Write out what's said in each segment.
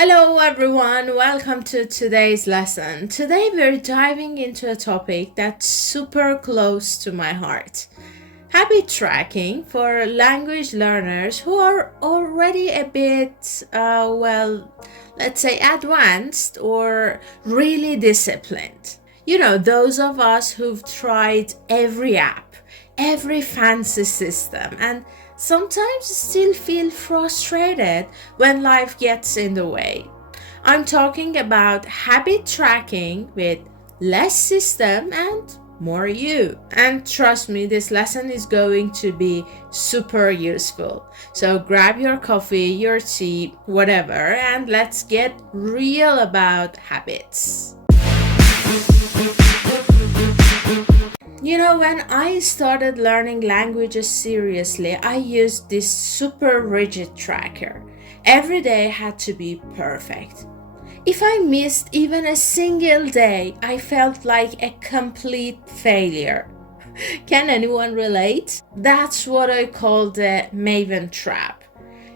Hello everyone, welcome to today's lesson. Today we're diving into a topic that's super close to my heart. Habit tracking for language learners who are already a bit, let's say advanced or really disciplined. Those of us who've tried every app, every fancy system, and sometimes still feel frustrated when life gets in the way. I'm talking about habit tracking with less system and more you. And trust me, this lesson is going to be super useful. So grab your coffee, your tea, whatever, and let's get real about habits. When I started learning languages seriously, I used this super rigid tracker. Every day had to be perfect. If I missed even a single day, I felt like a complete failure. Can anyone relate? That's what I call the Maven trap.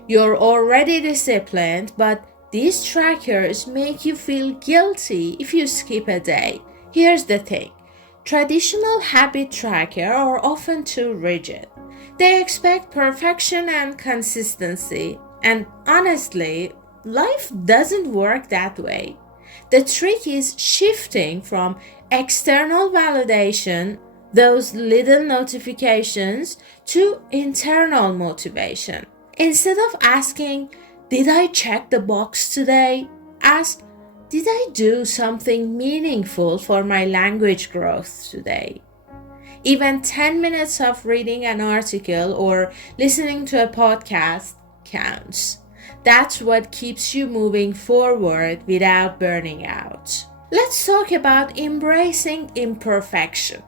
You're already disciplined, but these trackers make you feel guilty if you skip a day. Here's the thing. Traditional habit trackers are often too rigid. They expect perfection and consistency, and honestly, life doesn't work that way. The trick is shifting from external validation, those little notifications, to internal motivation. Instead of asking, "Did I check the box today?" ask, "Did I do something meaningful for my language growth today?" Even 10 minutes of reading an article or listening to a podcast counts. That's what keeps you moving forward without burning out. Let's talk about embracing imperfection.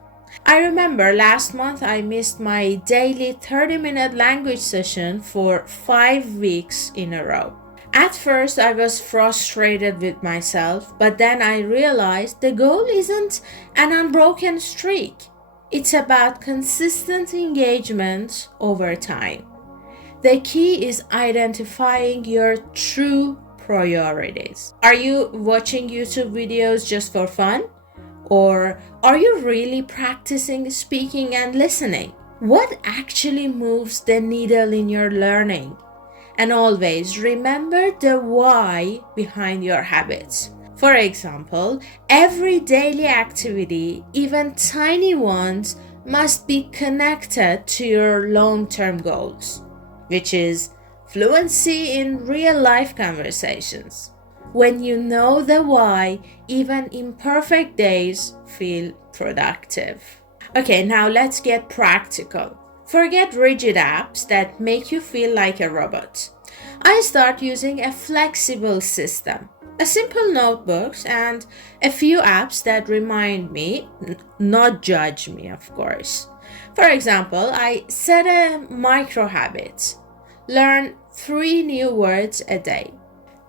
I remember last month I missed my daily 30-minute language session for 5 weeks in a row. At first, I was frustrated with myself, but then I realized the goal isn't an unbroken streak. It's about consistent engagement over time. The key is identifying your true priorities. Are you watching YouTube videos just for fun? Or are you really practicing speaking and listening? What actually moves the needle in your learning? And always remember the why behind your habits. For example, every daily activity, even tiny ones, must be connected to your long-term goals, which is fluency in real-life conversations. When you know the why, even imperfect days feel productive. Okay, now let's get practical. Forget rigid apps that make you feel like a robot. I start using a flexible system, a simple notebooks and a few apps that remind me, not judge me, of course. For example, I set a micro habit. Learn 3 new words a day.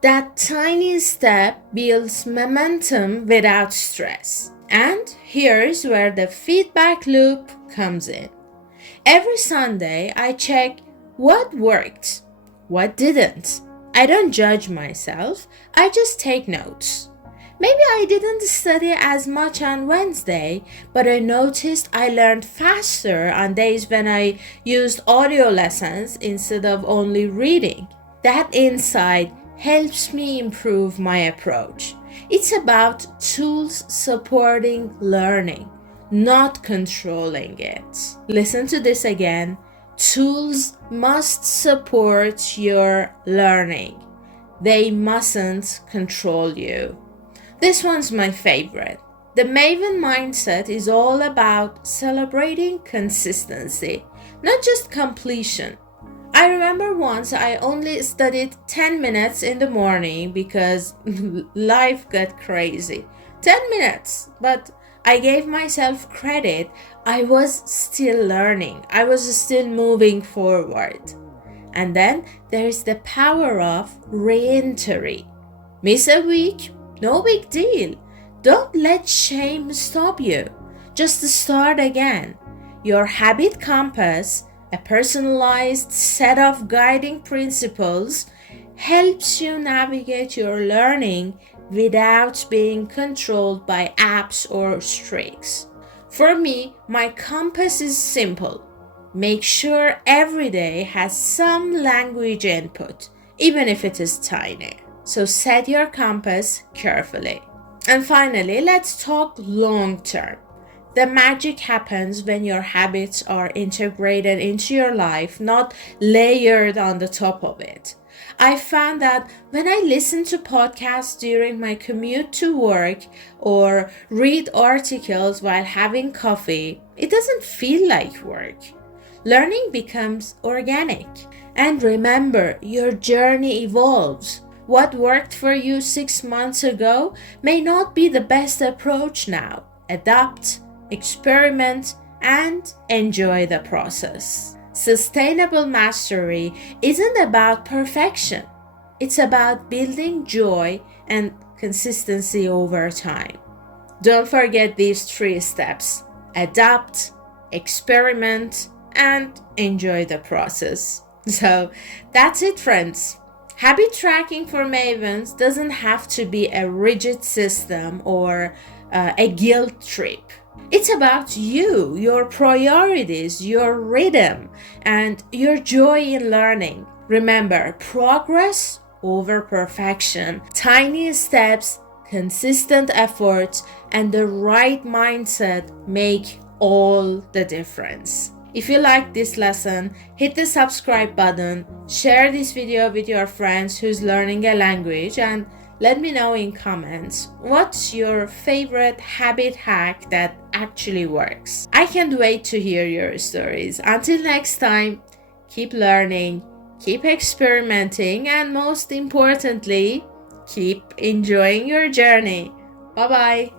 That tiny step builds momentum without stress. And here's where the feedback loop comes in. Every Sunday, I check what worked, what didn't. I don't judge myself, I just take notes. Maybe I didn't study as much on Wednesday, but I noticed I learned faster on days when I used audio lessons instead of only reading. That insight helps me improve my approach. It's about tools supporting learning, not controlling it. Listen to this again. Tools must support your learning. They mustn't control you. This one's my favorite. The Maven mindset is all about celebrating consistency, not just completion. I remember once I only studied 10 minutes in the morning because life got crazy. 10 minutes, but I gave myself credit. I was still learning. I was still moving forward. And then there's the power of re-entry. Miss a week? No big deal. Don't let shame stop you. Just start again. Your habit compass, a personalized set of guiding principles, helps you navigate your learning without being controlled by apps or streaks. For me, my compass is simple. Make sure every day has some language input, even if it is tiny. So set your compass carefully. And finally, let's talk long term. The magic happens when your habits are integrated into your life, not layered on the top of it. I found that when I listen to podcasts during my commute to work or read articles while having coffee, it doesn't feel like work. Learning becomes organic. And remember, your journey evolves. What worked for you 6 months ago may not be the best approach now. Adapt, experiment, and enjoy the process. Sustainable mastery isn't about perfection. It's about building joy and consistency over time. Don't forget these 3 steps. Adapt, experiment, and enjoy the process. So that's it, friends. Habit tracking for mavens doesn't have to be a rigid system or a guilt trip. It's about you, your priorities, your rhythm, and your joy in learning. Remember, progress over perfection, tiny steps, consistent efforts, and the right mindset make all the difference. If you like this lesson, hit the subscribe button, share this video with your friends who's learning a language, and let me know in comments what's your favorite habit hack that actually works. I can't wait to hear your stories. Until next time, keep learning, keep experimenting, and most importantly, keep enjoying your journey. Bye-bye.